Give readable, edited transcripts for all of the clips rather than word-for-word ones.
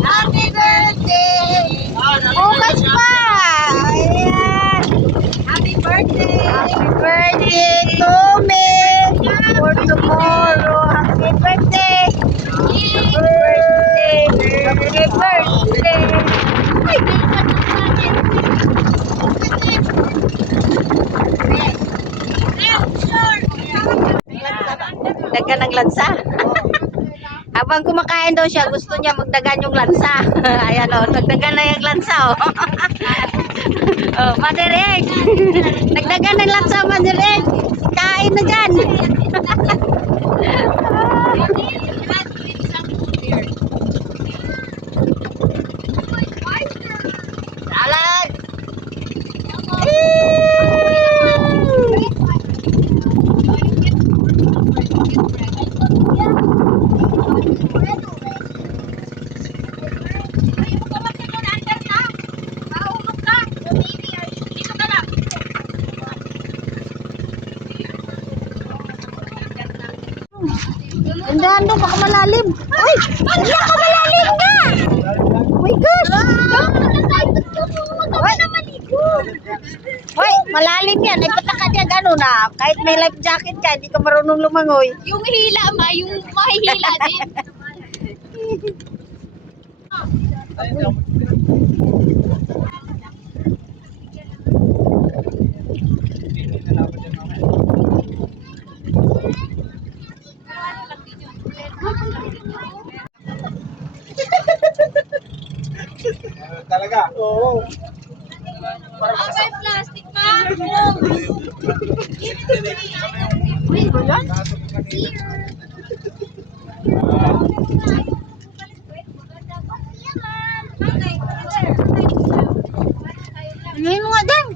Happy birthday! Bukas pa! Ayan! Happy birthday! Happy birthday to me! For tomorrow! Happy birthday! Happy birthday! Happy birthday! Ay! Dagan ng lansa. Habang kumakain daw siya, gusto niya magdagan yung lansa. Ayan o, nagdagan na yung lansa o. Oh, Mother Egg. Nagdagan ng lansa, Mother Egg. Kain na dyan. Salad. Andahan doon, baka malalim. Ay! Hindi ka malalim ka! Oh my gosh! Hoy, malalim yan. Ay, pataka dyan, ano na. Kahit may life jacket ka, hindi ka marunong lumangoy. Yung hila yung mahihila din. Talaga? Oo. May plastic pa. Ngayon mo nga dyan.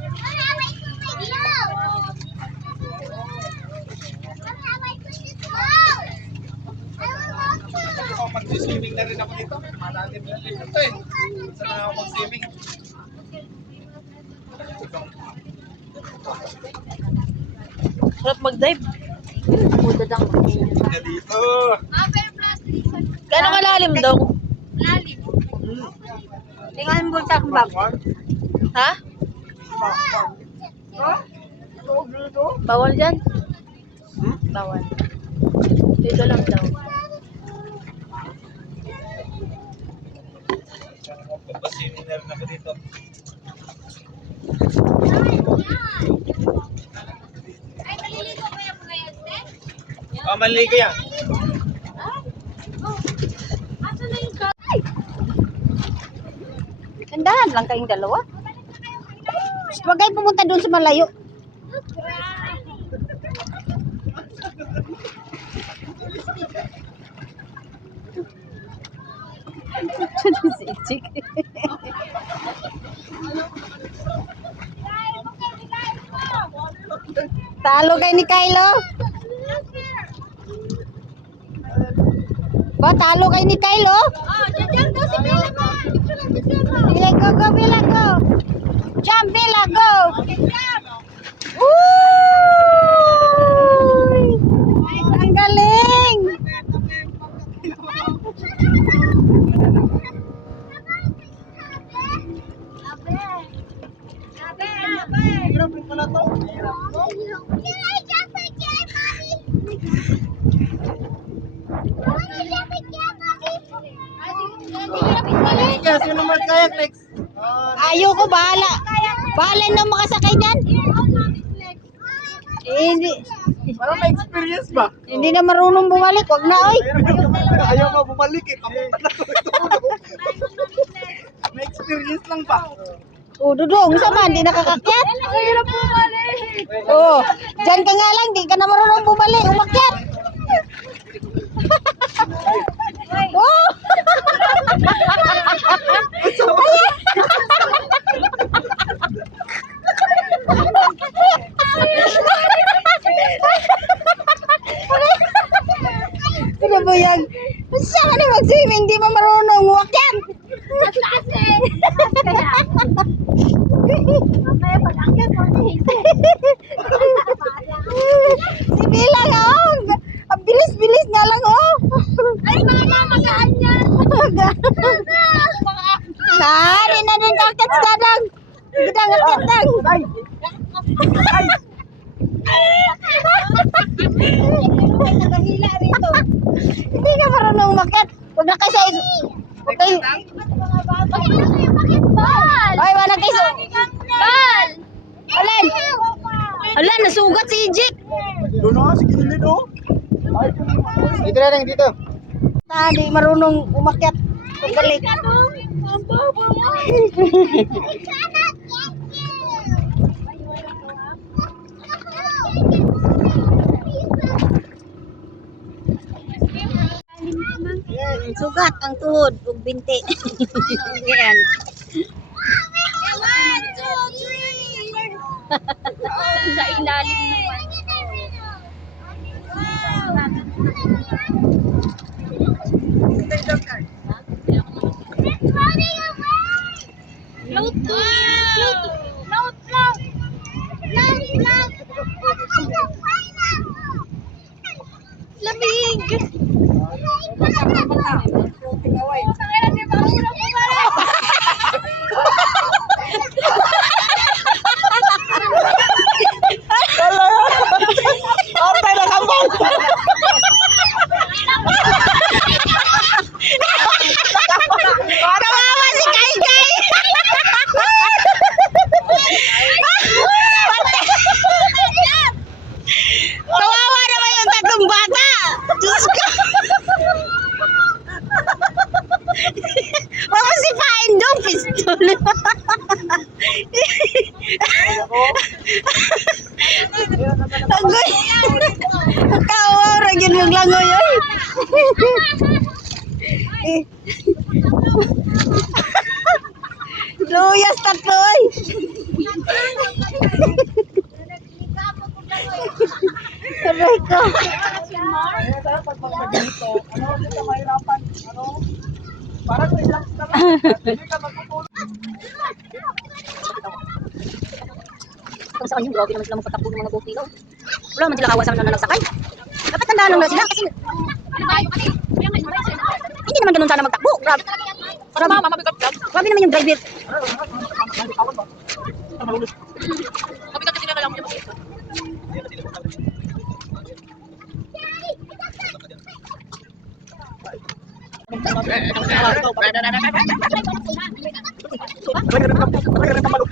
Mag-swimming na rin ako dito. Malalim na rin ito eh. Saan na ako mag-swimming? Sarap mag-dive. Mudadang Nga dito. May plastic. Gano'ng kalalim daw? Lalim. Tingnan mo sa bag. Ha? Bawal dyan? Bawal. Dito lang daw. Mag-swimming na rin ako dito. Ay, maliligo kaya po ngayon, Steph? Oh, maliligo yan. Asan na yung Kandahan lang kayong dalawa. Huwag kayo pumunta doon sa malayo. Si Ichik. Talo kayo ni Kylo. Ba, talo kayo ni Kylo? Oh, dyan daw si Bella ko. Bella, go, go, Bella, go. Jump, Bella, go. Woo! Ang galing. Hirap pala to. Kaya sino naman kaya, Lex? Ayoko, bahala. Bahala na makasakay dyan. Hindi. Parang may experience ba? Hindi na marunong bumalik. Wag na, oy. Ayaw mo bumalik eh. Papunta na to ito. May experience lang ba? O, Dudong, sama, hindi nakakakyat. Hirap po balik. Oo, dyan ka nga lang, di ka na marunong bumalik. Umakyat. Oh! Ano ba yan? Saan ka na mag-swimming? Di ba marunong umakyat? At taas eh. Mamaya pag-akyat mo, hindi. Si Bilang, oh. Ang bilis-bilis na lang, oh. Ay, mga na, magaan yan. Nari na din kakit sadang. Gudang kakitang. Nagahila rito. Hindi ka marunong umakyat. Huwag na kasi. Huwag kayo. Bakit bal? Ay, wala kayo. Bal! Alin? Ala, nasugat si Ijik. Doon na, sige nilid oh. Dito na lang, dito. Di marunong umakyat. Balik. Ang babo mo. Sugat ang tuhod ug binti. Yan. 1, 2, 3. Sa ilalim naman. Float to. Float. Lamig. Ortay na kambang. Kawawa si Kai Kai. Kawawa naman yung tatlong bata. Diyos ko. Mamasipain dong pistol. Agoy. Kawawa ra gyud yung langoy oy. Luyas tatlo oy. Aray ko. Pag mga ganito, ano, hindi ka mahirapan. Ano, parang relax ka lang. Hindi ka magpupulong. Kung saan yung grabe naman sila magpatakbo ng mga boat nila. Wala man sila kawasan na nagsakay. Dapat tandaan lang na sila kasi hindi naman ganun sana magtakbo. Grabe. Para mamabigat ka. Grabe naman yung driver. Mabigat kasi na lang yung Pwede rin ka malo.